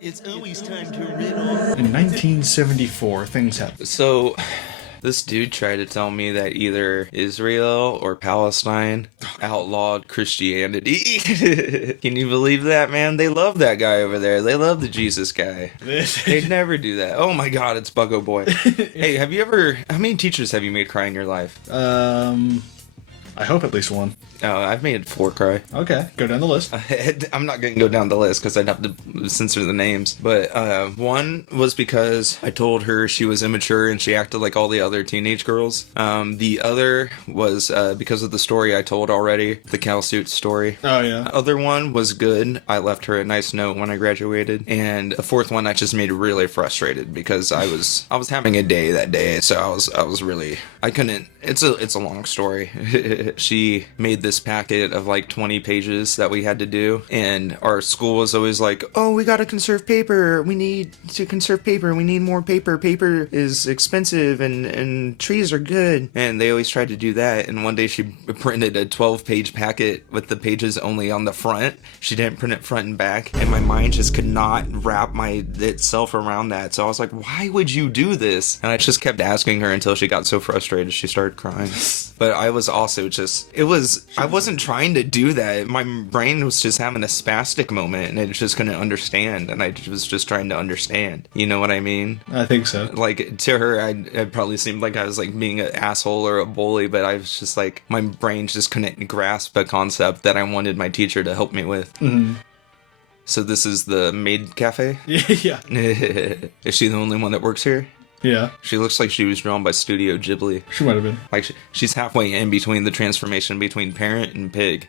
It's always time to riddle. In 1974, things happened. So, this dude tried to tell me that either Israel or Palestine outlawed Christianity. Can you believe that, man? They love that guy over there. They love the Jesus guy. They'd never do that. Oh my god, it's Buggo Boy. Hey, how many teachers have you made cry in your life? I hope at least one. Oh, I've made 4 cry. Okay, go down the list. I'm not going to go down the list because I'd have to censor the names. But one was because I told her she was immature and she acted like all the other teenage girls. The other was because of the story I told already, the cow suit story. Oh, yeah. The other one was good. I left her a nice note when I graduated. And the fourth one I just made really frustrated because I was having a day that day. So I was really, I couldn't, it's a long story. She made this packet of like 20 pages that we had to do, and our school was always like, oh, we gotta conserve paper, we need to conserve paper, we need more paper is expensive and trees are good, and they always tried to do that. And one day she printed a 12-page packet with the pages only on the front. She didn't print it front and back, and my mind just could not wrap itself around that. So I was like, why would you do this? And I just kept asking her until she got so frustrated she started crying. But I was also just, I wasn't trying to do that. My brain was just having a spastic moment and it just couldn't understand. And I was just trying to understand. You know what I mean? I think so. Like, to her, it probably seemed like I was like being an asshole or a bully, but I was just like, my brain just couldn't grasp a concept that I wanted my teacher to help me with. Mm-hmm. So this is the maid cafe? Yeah. Is she the only one that works here? Yeah. She looks like she was drawn by Studio Ghibli. She might have been. Like, she's halfway in between the transformation between parent and pig.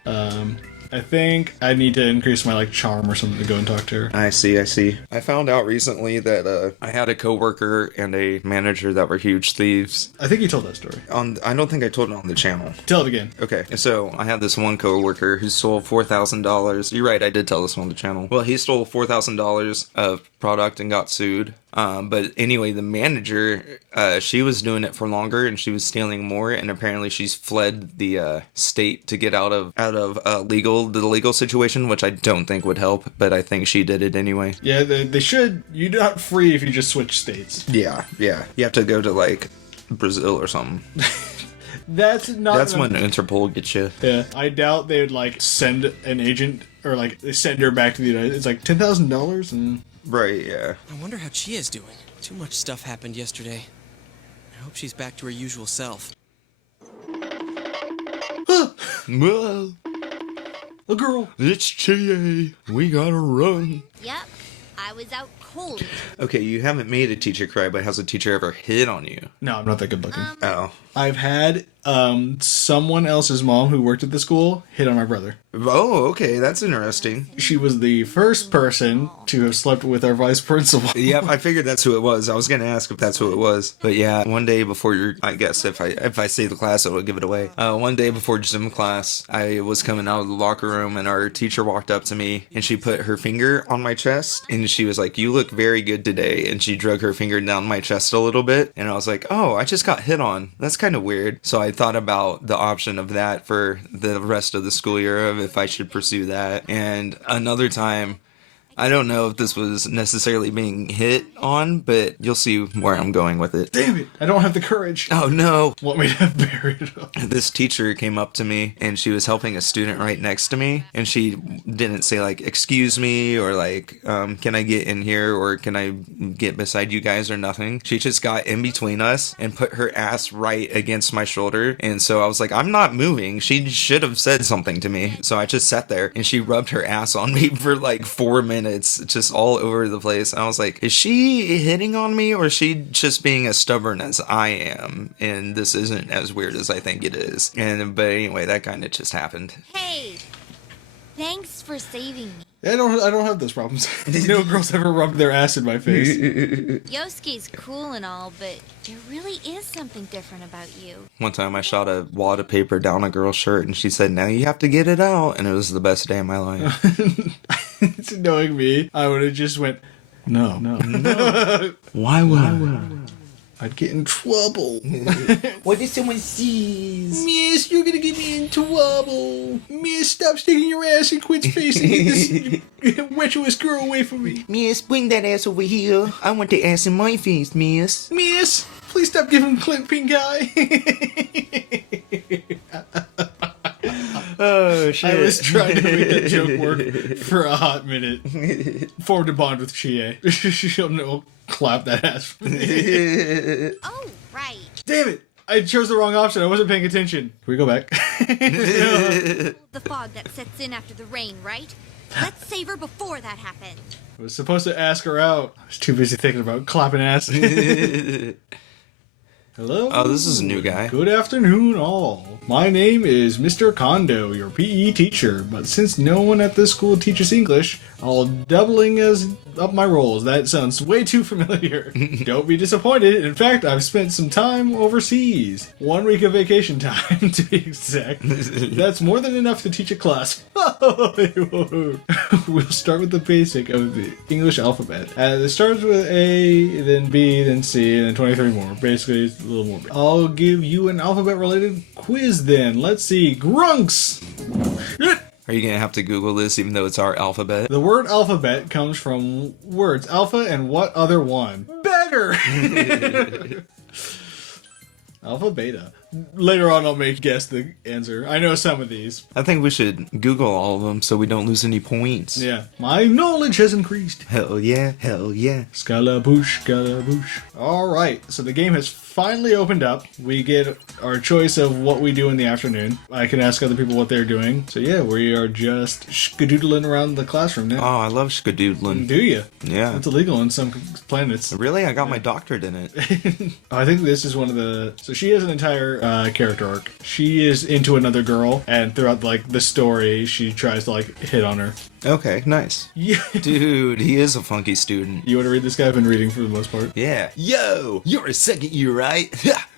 I think I need to increase my, charm or something to go and talk to her. I see. I found out recently that I had a coworker and a manager that were huge thieves. I think you told that story. I don't think I told it on the channel. Tell it again. Okay, so I had this one coworker who stole $4,000. You're right, I did tell this on the channel. Well, he stole $4,000 of product and got sued. But anyway, the manager, she was doing it for longer and she was stealing more, and apparently she's fled the state to get out of the legal situation, which I don't think would help, but I think she did it anyway. Yeah, they should. You're not free if you just switch states. Yeah. You have to go to Brazil or something. That's when Interpol gets you. Yeah, I doubt they would send an agent or they send her back to the United. It's like $10,000 and. Right, yeah. I wonder how Chia's doing. Too much stuff happened yesterday. I hope she's back to her usual self. Whoa. A girl. It's Chia. We gotta run. Yep, I was out cold. Okay, you haven't made a teacher cry, but has a teacher ever hit on you? No, I'm not that good looking. Oh. I've had someone else's mom who worked at the school hit on my brother. Oh, okay, that's interesting. She was the first person to have slept with our vice principal. Yep, I figured that's who it was. I was gonna ask if that's who it was. But yeah, one day before I guess if I say the class, it'll give it away. One day before gym class, I was coming out of the locker room and our teacher walked up to me and she put her finger on my chest and she was like, "You look very good today." And she drug her finger down my chest a little bit and I was like, "Oh, I just got hit on. That's kind of weird." So I thought about the option of that for the rest of the school year of if I should pursue that. And another time, I don't know if this was necessarily being hit on, but you'll see where I'm going with it. Damn it, I don't have the courage. Oh no. Want me to bury it up? This teacher came up to me and she was helping a student right next to me and she didn't say excuse me or can I get in here or can I get beside you guys or nothing. She just got in between us and put her ass right against my shoulder, and so I was like, I'm not moving. She should have said something to me. So I just sat there and she rubbed her ass on me for 4 minutes, just all over the place. And I was like, is she hitting on me or is she just being as stubborn as I am? And this isn't as weird as I think it is. But anyway, that kind of just happened. Hey, thanks for saving me. I don't have those problems. No girls ever rubbed their ass in my face. Yosuke's cool and all, but there really is something different about you. One time I shot a wad of paper down a girl's shirt and she said, "Now you have to get it out." And it was the best day of my life. Knowing me, I would have just went, no. Why would I? I'd get in trouble. What if someone sees? Miss, you're gonna get me in trouble. Miss, stop sticking your ass in Quint's face and get this retro-ass girl away from me. Miss, bring that ass over here. I want the ass in my face, miss. Miss, please stop giving Clint pink eye. Oh, shit. I was trying to make that joke work for a hot minute. Formed a bond with Chie. She'll know. Clap that ass for me. Oh, right. Damn it! I chose the wrong option. I wasn't paying attention. Can we go back? The fog that sets in after the rain, right? Let's save her before that happens. I was supposed to ask her out. I was too busy thinking about clapping ass. Hello? Oh, this is a new guy. Good afternoon, all. My name is Mr. Kondo, your PE teacher, but since no one at this school teaches English, I'll doubling as up my roles. That sounds way too familiar. Don't be disappointed. In fact, I've spent some time overseas. 1 week of vacation time, to be exact. That's more than enough to teach a class. We'll start with the basic of the English alphabet. It starts with A, then B, then C, and then 23 more. Basically, it's a little more. I'll give you an alphabet-related quiz then. Let's see. Grunks! Are you gonna have to Google this even though it's our alphabet? The word alphabet comes from words alpha and what other one? Beggar! Alpha, beta. Later on, I'll guess the answer. I know some of these. I think we should Google all of them so we don't lose any points. Yeah. My knowledge has increased. Hell yeah, hell yeah. Scalaboosh, scalaboosh. Alright, so the game has finally opened up. We get our choice of what we do in the afternoon. I can ask other people what they're doing. So yeah, we are just schkedoodling around the classroom now. Oh, I love schkedoodlin. Do you? Yeah. It's illegal on some planets. Really? I got my doctorate in it. I think this is one of the... So she has an entire character arc. She is into another girl, and throughout the story, she tries to hit on her. Okay, nice. Yeah. Dude, he is a funky student. You want to read this guy? I've been reading for the most part. Yeah. Yo, you're a second year, right?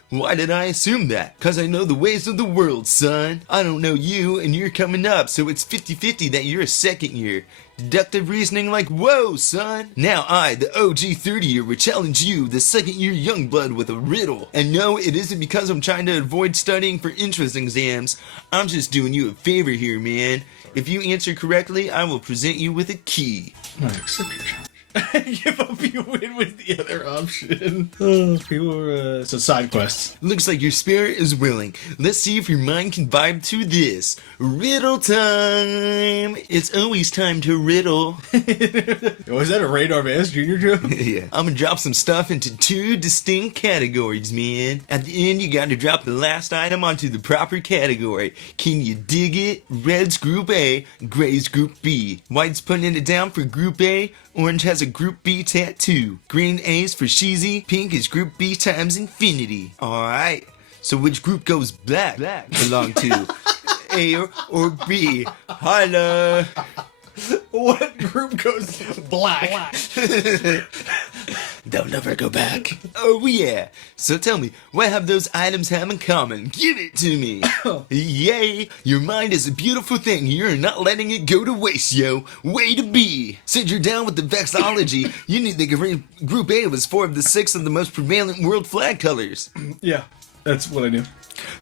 Why did I assume that? Cause I know the ways of the world, son. I don't know you, and you're coming up, so it's 50-50 that you're a second year. Deductive reasoning like, whoa, son. Now I, the OG 30-year, would challenge you, the second-year youngblood, with a riddle. And no, it isn't because I'm trying to avoid studying for entrance exams. I'm just doing you a favor here, man. If you answer correctly, I will present you with a key. Alright, accept your challenge. Give up, you win with the other option. People are, so side quests. Looks like your spirit is willing. Let's see if your mind can vibe to this. Riddle time! It's always time to riddle. Was that a Radar Vance Jr. joke? Yeah. I'm gonna drop some stuff into 2 distinct categories, man. At the end, you gotta drop the last item onto the proper category. Can you dig it? Red's Group A, Gray's Group B. White's putting it down for Group A. Orange has a Group B tattoo. Green A's for cheesy. Pink is Group B times infinity. Alright. So which group goes black? Belong to A or B? Holla. What group goes black? They'll never go back. Oh yeah. So tell me, what have those items have in common? Give it to me. Yay. Your mind is a beautiful thing. You're not letting it go to waste, yo. Way to be. Since you're down with the vexology, you need the Group A was 4 of the 6 of the most prevalent world flag colors. Yeah, that's what I knew.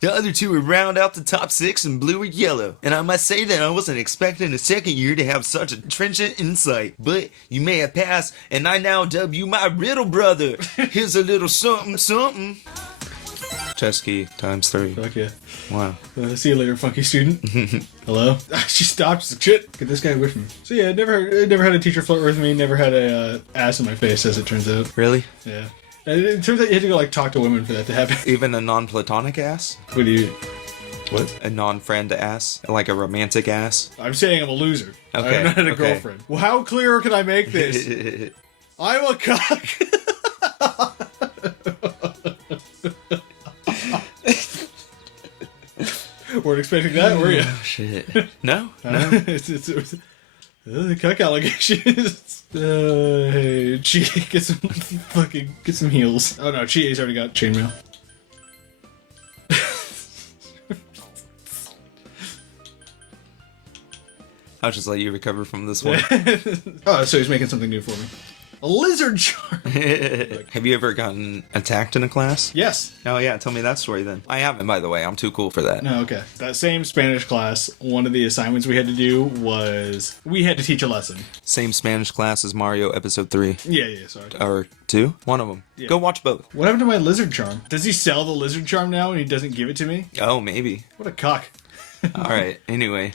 The other 2 would round out the top 6 in blue or yellow. And I must say that I wasn't expecting a second year to have such a trenchant insight. But you may have passed, and I now dub you my riddle brother. Here's a little something, something. Chess key times 3. Fuck yeah. Wow. See you later, funky student. Hello? She stopped. She's like, shit, get this guy away from me. So yeah, I never had a teacher flirt with me, never had a ass in my face, as it turns out. Really? Yeah. And it turns out you had to go talk to women for that to happen. Even a non-platonic ass? What do you... What? A non-friend ass? Like a romantic ass? I'm saying I'm a loser. Okay, I'm not a okay. girlfriend. Well, how clear can I make this? I'm a cock. Weren't expecting that, were you? Oh, shit. No? No? It's the cuck allegations. Hey, Chie, get some heels. Oh no, Chie's already got chainmail. I'll just let you recover from this one. Oh, so he's making something new for me. A lizard charm. Have you ever gotten attacked in a class? Yes. Oh yeah, tell me that story then. I haven't, by the way. I'm too cool for that. No, okay. That same Spanish class, one of the assignments we had to do was we had to teach a lesson. Same Spanish class as Mario Episode 3. Yeah, sorry. Or 2? One of them. Yeah. Go watch both. What happened to my lizard charm? Does he sell the lizard charm now and he doesn't give it to me? Oh, maybe. What a cock. Alright, anyway.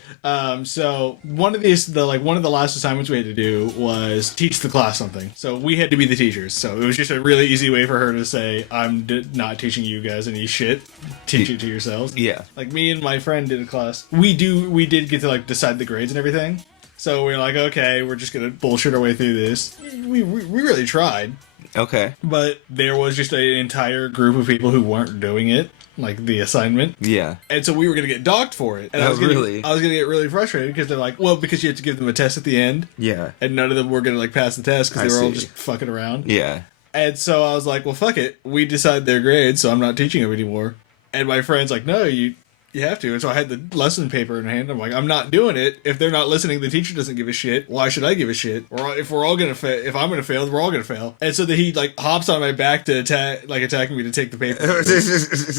So one of one of the last assignments we had to do was teach the class something. So we had to be the teachers. So it was just a really easy way for her to say, I'm not teaching you guys any shit. Teach it to yourselves. Yeah. Like me and my friend did a class. We did get to like decide the grades and everything. So we were like, okay, we're just gonna bullshit our way through this. We really tried. Okay. But there was just an entire group of people who weren't doing it. Like the assignment. Yeah. And so we were going to get docked for it. And Oh, I was gonna, really? I was going to get really frustrated because they're like, well, because you have to give them a test at the end. Yeah. And none of them were going to like pass the test because they I were all see. just fucking around. Yeah. And so I was like, well, fuck it. We decide their grades, so I'm not teaching them anymore. And my friend's like, no, you have to. And so I had the lesson paper in hand. I'm like, I'm not doing it. If they're not listening, the teacher doesn't give a shit. Why should I give a shit? Or if we're all gonna if I'm gonna fail, we're all gonna fail. And so that he like hops on my back to attacking me to take the paper.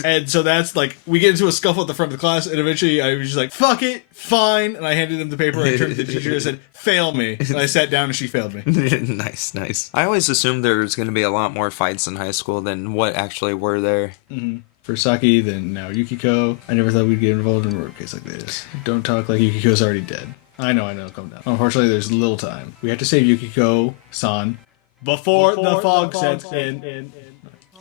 And so that's like we get into a scuffle at the front of the class, and eventually I was just like, fuck it, fine. And I handed him the paper. I turned to the teacher and said, fail me. And I sat down and she failed me. Nice. I always assumed there was going to be a lot more fights in high school than what actually were there. For Saki, then now Yukiko. I never thought we'd get involved in a murder case like this. Don't talk like Yukiko's already dead. I know, calm down. Unfortunately, there's little time. We have to save Yukiko-san before the fog sets in.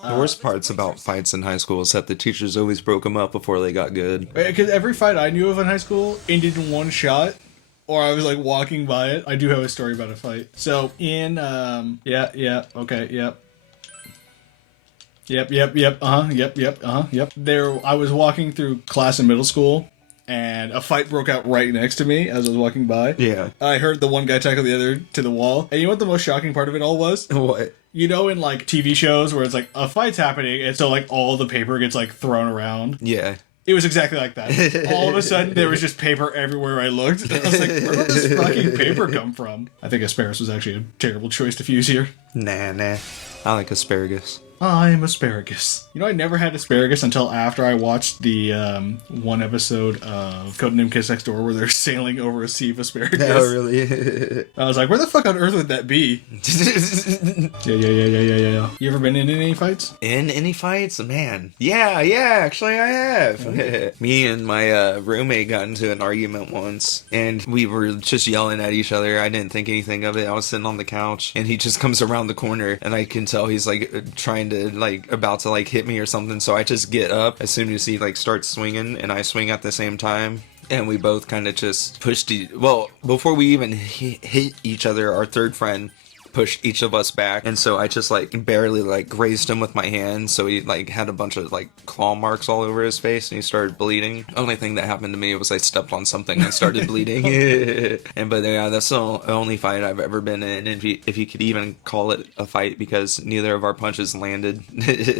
The worst parts about fights in high school is that the teachers always broke them up before they got good. Because every fight I knew of in high school ended in one shot. Or I was like walking by it. I do have a story about a fight. So in Yep. There, I was walking through class in middle school, and a fight broke out right next to me as I was walking by. Yeah. I heard the one guy tackle the other to the wall. And you know what the most shocking part of it all was? What? You know, in like TV shows where it's like a fight's happening, and so like all the paper gets like thrown around. Yeah. It was exactly like that. All of a sudden, there was just paper everywhere I looked. And I was like, where did this fucking paper come from? I think asparagus was actually a terrible choice to fuse here. Nah. I like asparagus. I'm asparagus. You know, I never had asparagus until after I watched the one episode of Codename Kiss Next Door where they're sailing over a sea of asparagus. Oh, really? I was like, where the fuck on earth would that be? Yeah. You ever been in any fights? In any fights? Man. Yeah, actually I have. Me and my roommate got into an argument once, and we were just yelling at each other. I didn't think anything of it. I was sitting on the couch, and he just comes around the corner, and I can tell he's like trying to about to hit me or something. So I just get up as soon as he starts swinging, and I swing at the same time. And we both kind of just pushed before we even hit each other, our third friend pushed each of us back, and so I just barely grazed him with my hand, so he had a bunch of claw marks all over his face, and he started bleeding. Only thing that happened to me was I stepped on something and started bleeding. But yeah, that's the only fight I've ever been in, if you could even call it a fight, because neither of our punches landed.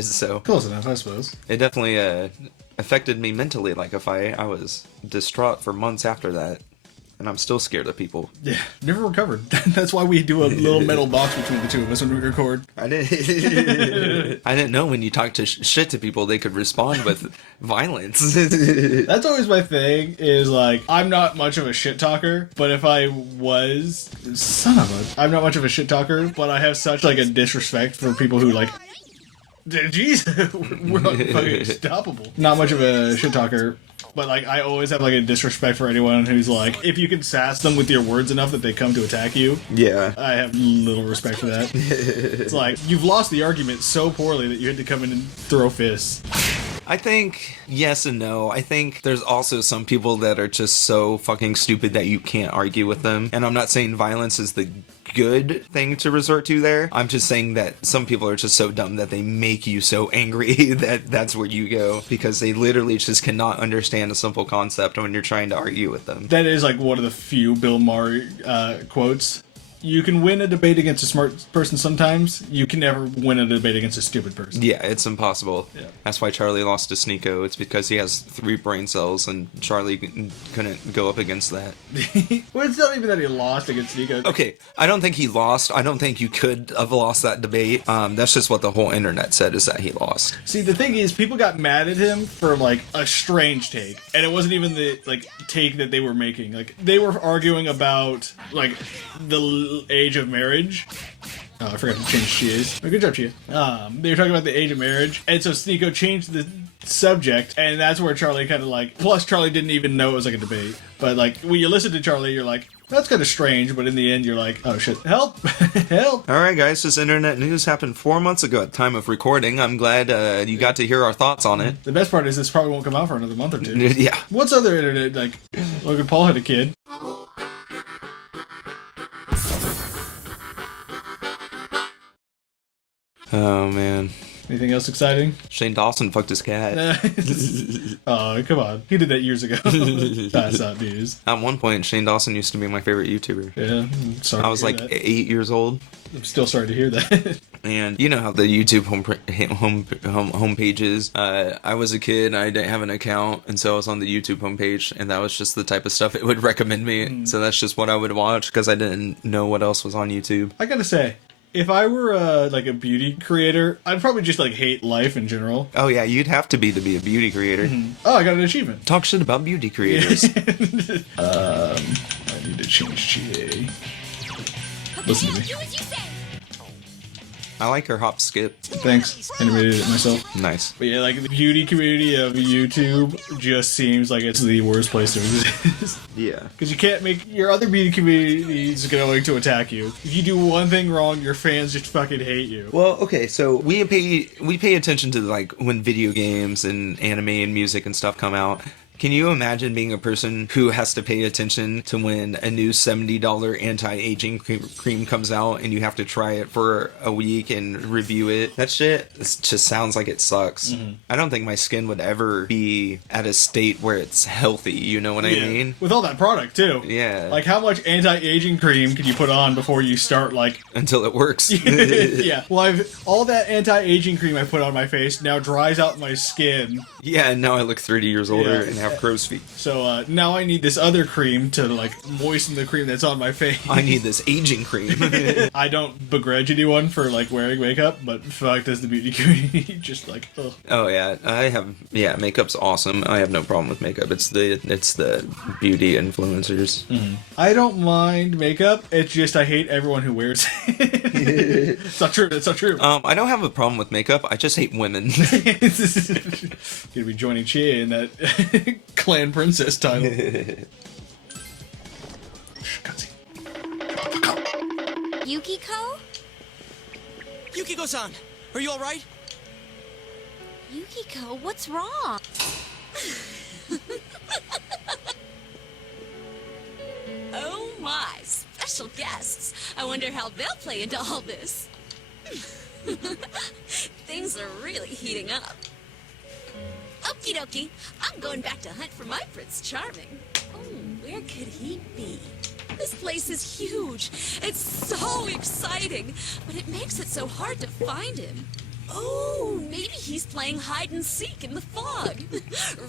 So Close enough, I suppose. it definitely affected me mentally like a fight. I was distraught for months after that. And I'm still scared of people. Yeah, never recovered. That's why we do a little metal box between the two of us when we record. I didn't know when you talk to shit to people, they could respond with violence. That's always my thing, is I'm not much of a shit talker, but if I was... I'm not much of a shit talker, but I have such a disrespect for people who Jeez, we're fucking unstoppable. Not much of a shit talker, but I always have a disrespect for anyone who's if you can sass them with your words enough that they come to attack you. Yeah. I have little respect for that. It's you've lost the argument so poorly that you had to come in and throw fists. I think yes and no. I think there's also some people that are just so fucking stupid that you can't argue with them. And I'm not saying violence is the good thing to resort to there. I'm just saying that some people are just so dumb that they make you so angry that that's where you go, because they literally just cannot understand a simple concept when you're trying to argue with them. That is one of the few Bill Maher quotes. you can win a debate against a smart person sometimes. You can never win a debate against a stupid person. Yeah, it's impossible. Yeah. That's why Charlie lost to Sneeko. It's because he has 3 brain cells, and Charlie couldn't go up against that. Well, it's not even that he lost against Nico. Okay, I don't think he lost. I don't think you could have lost that debate. That's just what the whole internet said, is that he lost. See, the thing is, people got mad at him for, like, a strange take. And it wasn't even the, like, take that they were making. Like, they were arguing about, like, the age of marriage. Oh, I forgot to change Chia's. Oh, good job, Chia. They were talking about the age of marriage. And so Sneeko changed the subject, and that's where Charlie kind of, like... Plus, Charlie didn't even know it was, like, a debate. But, like, when you listen to Charlie, you're like... That's kind of strange, but in the end, you're like, oh shit, help, help. All right, guys, this internet news happened 4 months ago at the time of recording. I'm glad you got to hear our thoughts on it. The best part is this probably won't come out for another month or two. Yeah. What's other internet, like, Logan Paul had a kid. Oh, man. Anything else exciting? Shane Dawson fucked his cat. Oh, come on. He did that years ago. That's not news. At one point, Shane Dawson used to be my favorite YouTuber. Yeah, I'm sorry I was like 8 years old. I'm still sorry to hear that. And you know how the YouTube home pages. I was a kid, I didn't have an account, and so I was on the YouTube homepage, and that was just the type of stuff it would recommend me. So that's just what I would watch, because I didn't know what else was on YouTube. I gotta say, if I were like a beauty creator, I'd probably just like hate life in general. Oh yeah, you'd have to be a beauty creator. Oh, I got an achievement. Talk shit about beauty creators. I need to change GA. Listen to me. Do as you say. I like her hop skip. Thanks. Animated it myself. Nice. But yeah, like the beauty community of YouTube just seems like it's the worst place to exist. Yeah. Because you can't make your other beauty communities going to attack you. If you do one thing wrong, your fans just fucking hate you. Well, okay, so we pay attention to like when video games and anime and music and stuff come out. Can you imagine being a person who has to pay attention to when a new $70 anti-aging cream comes out and you have to try it for a week and review it? That shit just sounds like it sucks. I don't think my skin would ever be at a state where it's healthy, you know what I mean? With all that product, too. Yeah. Like, how much anti-aging cream can you put on before you start, like... Until it works. Yeah. Well, all that anti-aging cream I put on my face now dries out my skin. Yeah, and now I look 30 years older and have crow's feet. So now I need this other cream to like moisten the cream that's on my face. I need this aging cream. I don't begrudge anyone for like wearing makeup, but fuck does the beauty community just like ugh. Oh yeah, makeup's awesome. I have no problem with makeup. It's the beauty influencers. I don't mind makeup. It's just I hate everyone who wears it. It's not true. That's not true. I don't have a problem with makeup. I just hate women. Gonna be joining Chia in that clan princess title. Yukiko? Yukiko-san, are you alright? Yukiko, what's wrong? Oh my, special guests. I wonder how they'll play into all this. Things are really heating up. Okie dokie, I'm going back to hunt for my Prince Charming. Oh, where could he be? This place is huge. It's so exciting, but it makes it so hard to find him. Oh, maybe he's playing hide and seek in the fog.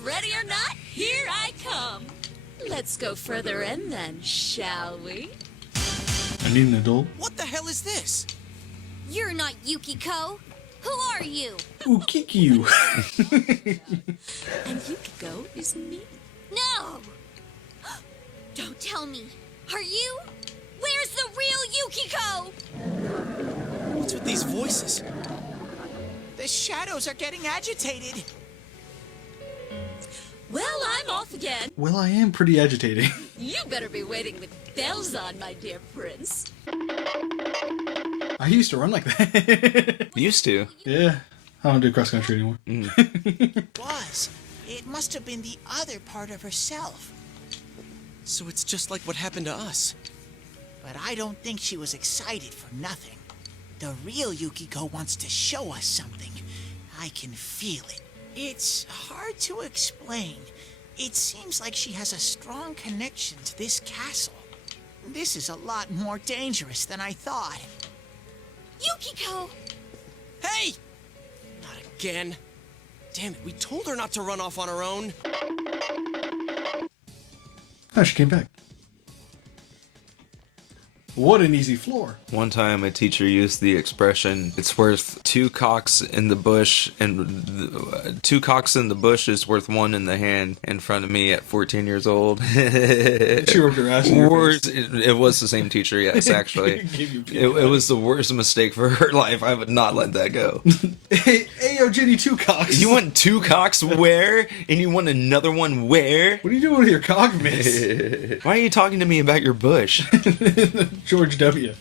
Ready or not, here I come. Let's go further in then, shall we? I need an adult. What the hell is this? You're not Yukiko. Who are you? Ooh, Kikiu. And Yukiko is me. No! Don't tell me. Are you? Where's the real Yukiko? What's with these voices? The shadows are getting agitated. Well, I'm off again. Well, I am pretty agitating. You better be waiting with bells on, my dear prince. I used to run like that. Used to. Yeah. I don't do cross country anymore. It must have been the other part of herself. So it's just like what happened to us. But I don't think she was excited for nothing. The real Yukiko wants to show us something. I can feel it. It's hard to explain. It seems like she has a strong connection to this castle. This is a lot more dangerous than I thought. Yukiko! Hey! Not again. Damn it, we told her not to run off on her own. Oh, she came back. What an easy floor. One time a teacher used the expression, it's worth two cocks in the bush, and two cocks in the bush is worth one in the hand, in front of me at 14 years old. She rubbed her ass in your Worst, face. it was the same teacher, yes, actually. Gave you It was the worst mistake for her life. I would not let that go. Hey, yo, Jenny, two cocks. You want two cocks where? And you want another one where? What are you doing with your cock, miss? Why are you talking to me about your bush? George W.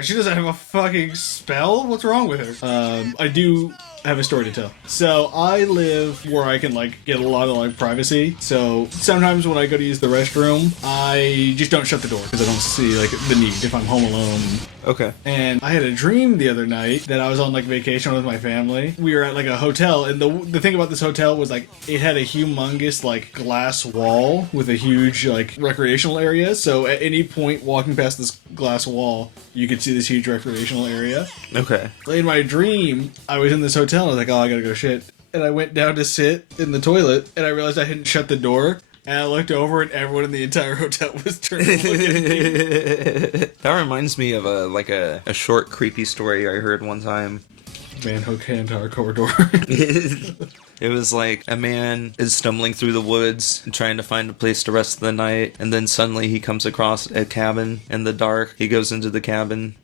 She doesn't have a fucking spell? What's wrong with her? I do have a story to tell. So I live where I can like get a lot of like privacy. So sometimes when I go to use the restroom, I just don't shut the door because I don't see like the need if I'm home alone. Okay. And I had a dream the other night that I was on like vacation with my family. We were at like a hotel, and the thing about this hotel was like it had a humongous like glass wall with a huge like recreational area. So at any point walking past this glass wall, you could see this huge recreational area. Okay. In my dream, I was in this hotel and I was like, oh, I gotta go shit. And I went down to sit in the toilet and I realized I hadn't shut the door. And I looked over and everyone in the entire hotel was turning to look at me. That reminds me of a short creepy story I heard one time. Man hook hand our corridor. It was like a man is stumbling through the woods trying to find a place to rest the night, and then suddenly he comes across a cabin in the dark. He goes into the cabin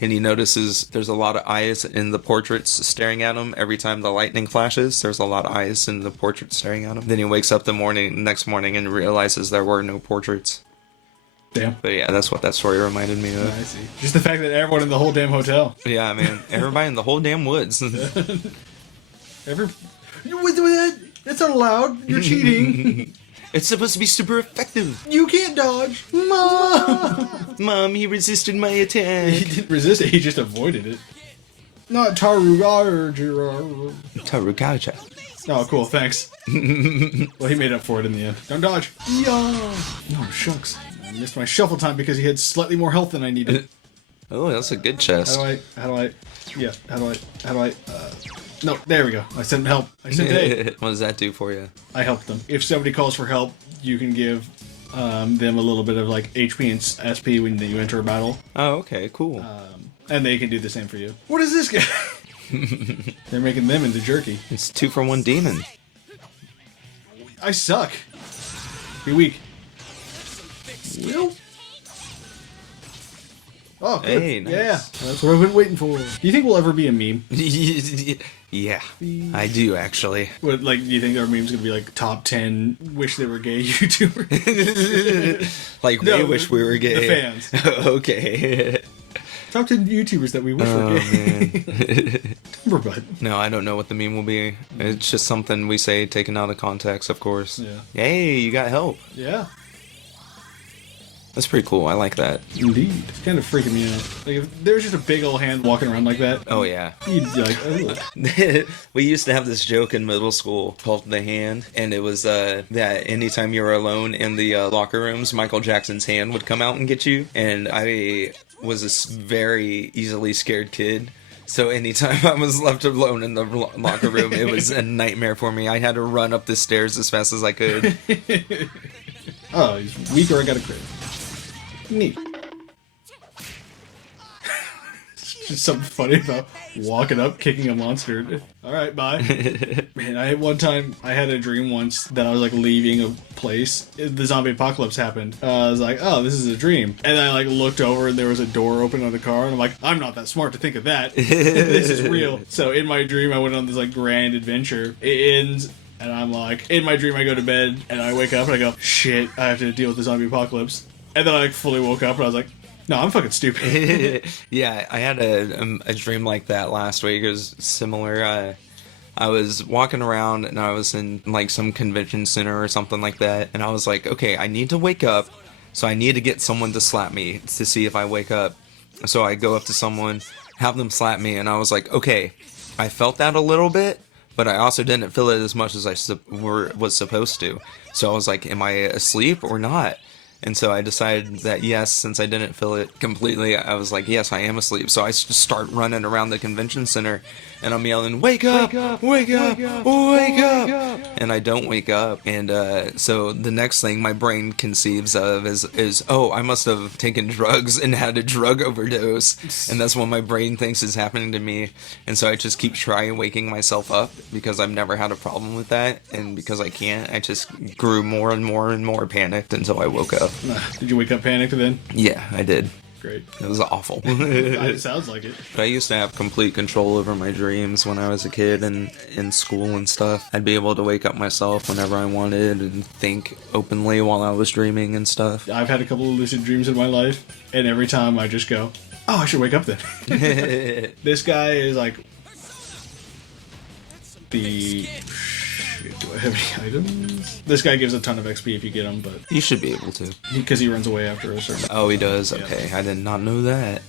and he notices there's a lot of eyes in the portraits staring at him every time the lightning flashes. There's a lot of eyes in the portraits staring at him. Then he wakes up next morning and realizes there were no portraits. Damn. But yeah, that's what that story reminded me of. I see. Just the fact that everyone in the whole damn hotel. Yeah, man. Everybody in the whole damn woods. Wait, that's not allowed. You're cheating. It's supposed to be super effective. You can't dodge. Mom! Mom, he resisted my attack. He didn't resist it, he just avoided it. Not Tarugaja. Tarugaja. Oh, cool, thanks. Well, he made up for it in the end. Don't dodge. Yeah. Oh, shucks. I missed my shuffle time because he had slightly more health than I needed. Oh, that's a good chest. How do I, no, there we go. I sent help. I sent aid. What does that do for you? I helped them. If somebody calls for help, you can give them a little bit of like HP and SP when you enter a battle. Oh, okay, cool. And they can do the same for you. What is this guy? They're making them into jerky. It's 2-for-1 demon. I suck. Be weak. Will? Oh, good. Hey, nice. Yeah, that's what I've been waiting for. Do you think we'll ever be a meme? Yeah, I do actually. What, like, do you think our meme's gonna be like top 10 wish they were gay YouTubers? Like, No, we wish we were gay. the fans. Okay. Top 10 YouTubers that we wish were gay. Tumperbutt. No, I don't know what the meme will be. It's just something we say taken out of context, of course. Yeah. Hey, you got help. Yeah. That's pretty cool. I like that. Indeed. It's kind of freaking me out. Like, if there was just a big old hand walking around like that, Oh, yeah. you'd be like, oh. We used to have this joke in middle school called the hand, and it was that anytime you were alone in the locker rooms, Michael Jackson's hand would come out and get you. And I was a very easily scared kid. So anytime I was left alone in the locker room, it was a nightmare for me. I had to run up the stairs as fast as I could. Oh, he's weak or I got a crit. Neat. Just something funny about walking up, kicking a monster. Alright, bye. Man, I had a dream once that I was like leaving a place. The zombie apocalypse happened. I was like, oh, this is a dream. And I like looked over and there was a door open on the car, and I'm like, I'm not that smart to think of that. This is real. So in my dream, I went on this like grand adventure. It ends. And I'm like, in my dream, I go to bed, and I wake up, and I go, shit, I have to deal with the zombie apocalypse. And then I like fully woke up, and I was like, no, I'm fucking stupid. Yeah, I had a dream like that last week. It was similar. I was walking around, and I was in like some convention center or something like that, and I was like, okay, I need to wake up, so I need to get someone to slap me to see if I wake up. So I go up to someone, have them slap me, and I was like, okay, I felt that a little bit, but I also didn't feel it as much as I was supposed to. So I was like, am I asleep or not? And so I decided that yes, since I didn't feel it completely, I was like, yes, I am asleep. So I just start running around the convention center, and I'm yelling, wake up, wake up, wake up. And I don't wake up. And so the next thing my brain conceives of is, oh, I must have taken drugs and had a drug overdose. And that's what my brain thinks is happening to me. And so I just keep trying waking myself up because I've never had a problem with that. And because I can't, I just grew more and more and more panicked until I woke up. Did you wake up panicked then? Yeah, I did. Great. It was awful. It sounds like it. But I used to have complete control over my dreams when I was a kid and in school and stuff. I'd be able to wake up myself whenever I wanted and think openly while I was dreaming and stuff. I've had a couple of lucid dreams in my life, and every time I just go, oh, I should wake up then. This guy is like the... Do I have any items? This guy gives a ton of XP if you get him, but... You should be able to. Because he runs away after a certain... Oh, he does? Okay, I did not know that.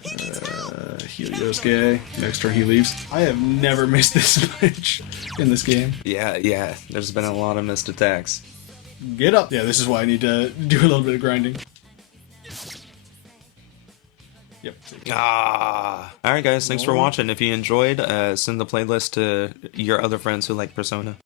Helios guy. Next turn he leaves. I have never missed this much in this game. Yeah, there's been a lot of missed attacks. Get up! Yeah, this is why I need to do a little bit of grinding. Yep. Alright guys, thanks for watching. If you enjoyed, send the playlist to your other friends who like Persona.